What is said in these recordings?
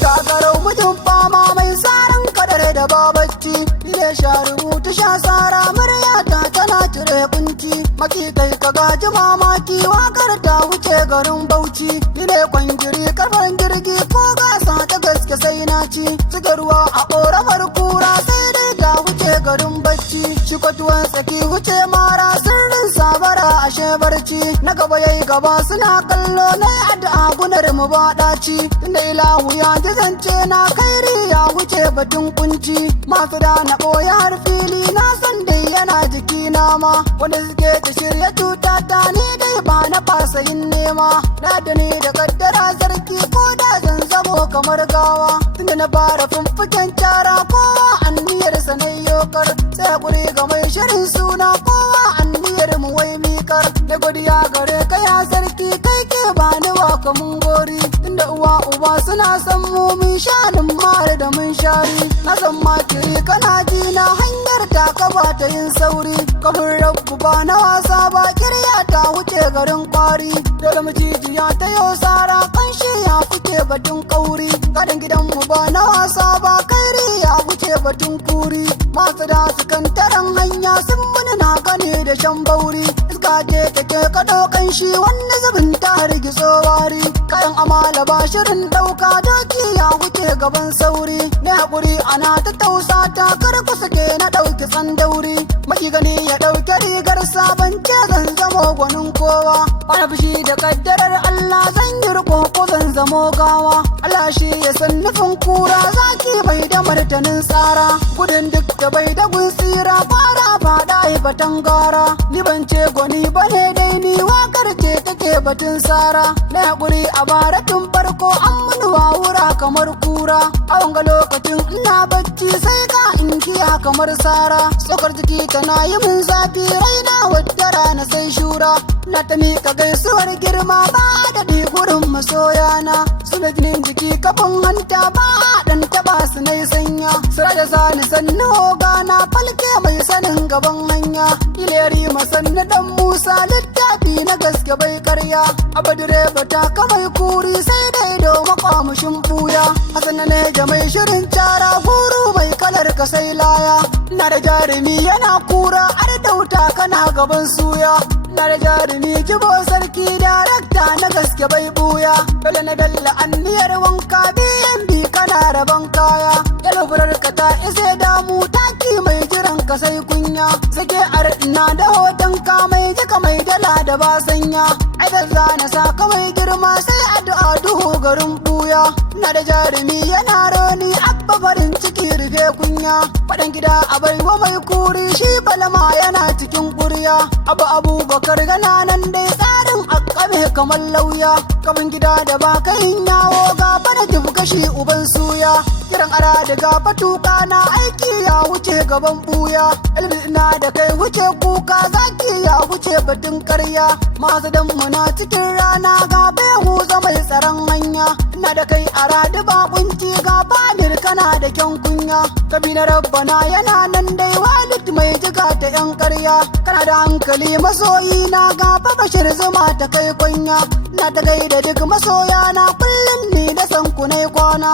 Takarau mutum fama mai tsarin kadare da babacci, ile sha rubutu sha tsara muryata tana cire kunci. Maki kai ka gaji mamaki wakar ta wuce garin Bauchi. Ile kwangiri karfan jirgi ko gasa ta gaske sai na ci. Sigarwa a ƙoramar kura sai dai ta wuce garin bacci. Shikwatuwan tsaki wuce mara sirrin sabara ashe barci. Na gaba yayi gaba suna kallo na addu'a gunar mu ba ɗaci. Tunda ilahu ya ji zance na kairi ya wuce batun kunci. Masu da na ɓoye har fili na san dai yana jikina ma. Wanda suke ta shirya cuta ta ni dai ba na fasa yin nema. Na da ni da kaddara sarki ko da zan zamo kamar gawa. Tunda na fara fumfuken cara kowa anniyarsa na yokar. Sai hakuri ga mai shirin suna kowa anniyar mu wai mikar. Na godiya gare ka ya sarki kai ke ba ni waka mun gori. Tunda uwa uba suna san mu mun shanin mara da mun shari. Na san makiri kana ji na hanyar ta ka ba ta yin sauri. Kafin rabu ba na wasa ba kirya ta wuce garin kwari. Dole mu jijiya ta yau sara kanshi ya fice batun kauri. Gadon gidanmu ba na wasa ba kairi ya wuce batun kuri. Masu da su kantaran hanya sun muni na gane da shan bauri. Iska je take kaɗo kanshi wani zubin ta rigiso wari. Kayan amala ba shirin ɗauka doki ya wuce gaban sauri. Ne haƙuri ana ta tausa ta kar ku sake na ɗauki tsandauri. Maki gani ya ɗauke rigar sabon ce zan zamo gwanin kowa. Wani fushi da kaddarar Allah zan yi riko ko zan zamo gawa. Allah shi ya san nufin kura zaki bai da martanin tsara. Gudun duk da bai da gunsira fara fada yi batan gara. Ni ban ce gwani bane dai ni wakar ce take batun sara. Na haƙuri a bara tun farko an mun wawura kamar kura. A wanga lokacin ina bacci sai ga inkiya kamar sara. Tsokar jiki tana yi min zafi raina wadda rana sai shura. Na ta miƙa gaisuwar girma ba da gurin masoyana. Suna jinin jiki kafin hanta ba dan taba su nai sanya. Sura da sani sannu ogana falke mai sanin gaban hanya. Ileri masanni dan Musa littafi na gaske bai karya. Aba direba ta kamai kuri sai dai do makwamushin buya. Hassan ne ga mai shirin cara guru mai kalar ka sai laya. Na da jarumi yana kura ar da wuta kana gaban suya. Na da jarumi kibo sarki darakta na gaske bai buya. Dole na bella anniyar wanka biyan bi kana raban kaya. Yalburar ka ta ise damu taki mai jiran ka sai kunya. Sake ar ina da hoton ka mai jika mai dala da ba sanya. Ai da zana sa ka mai girma sai addu'a duhu garin buya. Na da jarumi yana roni abba farin ciki rufe kunya. Faɗan gida a baiwa mai kuri shi balama yana cikin ƙurya. Abu abubakar gana nan dai tsarin akabe kamar lauya. Kaman gida da ba ka yin yawo gaba da jibu kashi uban suya. Kiran ara da gaba tuka na aiki ya wuce gaban buya. Ilmi na da kai wuce kuka zaki ya wuce batun karya. Masu dan muna cikin rana gaba ya huza mai tsaron hanya. Na da kai ara da bakunci gaba mir kana da kyan kunya. Kabi na rabbana yana nan dai walid mai jiga ta yan karya. Kana da hankali masoyi na gaba bashir zuma ta kai kunya. Na ta gaida duk masoya na kullum ni da san ku ne kwana.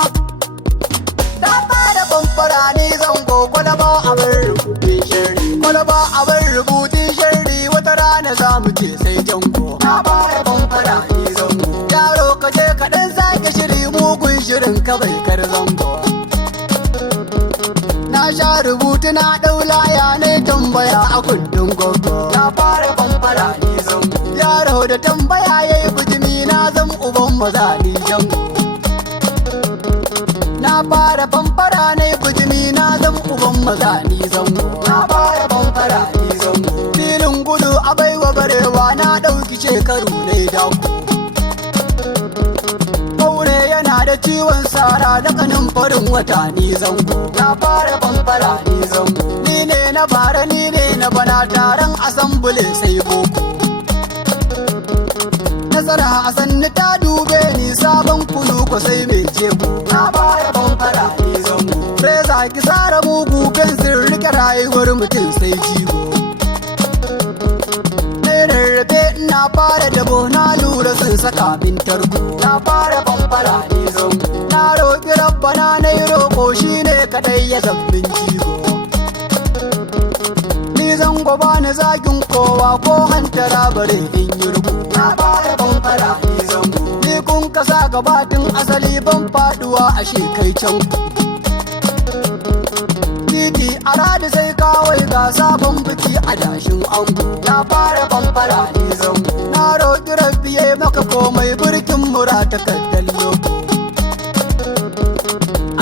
Ta fara bambara ne zango kwalaba abin rubutun shirri. Kwalaba abin rubutun shirri wata rana za mu ce sai jango. Ta fara bambara ne zango. Yaro ka je kaɗan sake shiri mugun shirin ka bai kar zango. Na sha rubutu na ɗaula ya ne tambaya a kundin gogo. Ta fara bambara ne zango. Yaro da tambaya ya yi bijimi na zam uban maza ni jango. Na fara bambara ne bijimi na zam uban maza ni zango. Na fara bambara ni zango. Filin gudu a baiwa barewa na ɗauki shekaru ne daku. Kaure yana da ciwon sara da kanin farin wata ni zango. Na fara bambara ni zango. Ni ne na fara ni ne na bana taron asambulin sai boko. Nasara a sanni ta dube ni sabon kunu ko sai mai jego. Na fara bambara ni zango. Reza ki sara mugu fensir rike rayuwar mutum sai jigo. zan saka min tarko. Na fara bambara ni zango, na roƙi rabbana na yi roƙo shine kadai ya zambin jigo. Ni zango ba ni zagin kowa ko hantara bare in yi rubu. Na fara bambara ni zango, ni kun kasa gabatin asali ban faduwa a shekai can. Titi a radi sai kawai ga sabon biki a dashin ango. Na fara bambara ni zango, na roƙi rabbi ya maka komai birkin mura takardar loko.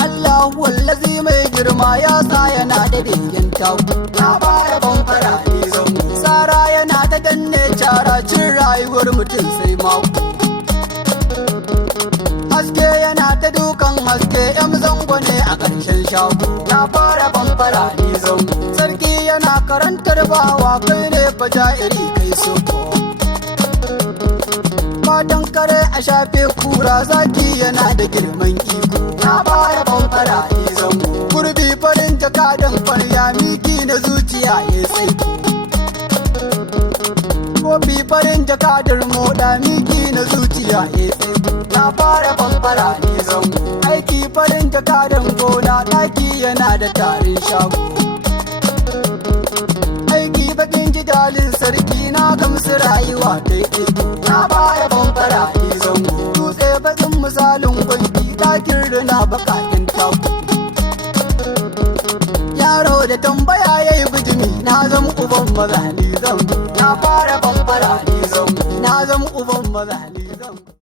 Allahu wallazi mai girma ya sa yana da dingin taku. Na fara bambara ni zango, Sara yana ta danne cara cin rayuwar mutum sai mako. Haske yana ta dukan haske yan zango ne a ƙarshen shago. Na fara bambara ni zango, sarki yana karantar bawa kai ne fa ja'iri kai soko. Matan kare a shafe kura zaki yana da girman iko. Na fara bambara ni zango, gurbi farin jakadan farya miki na zuciya ya tsaiko. Kofi farin jakadar moda miki na zuciya ya tsaiko. Na fara bambara ni zango, aiki farin jakadan gona ɗaki yana da tarin shago. Aiki bakin jidalin sarki na gamsu rayuwa daidai. Na fara bambara ni zango, dutse bakin misalin gwanki ɗakin rina bakakin taku. Yaro da tambaya ya yi bijimi na zama uban maza ni zango. Na fara bambara ni zango, na zama uban maza ni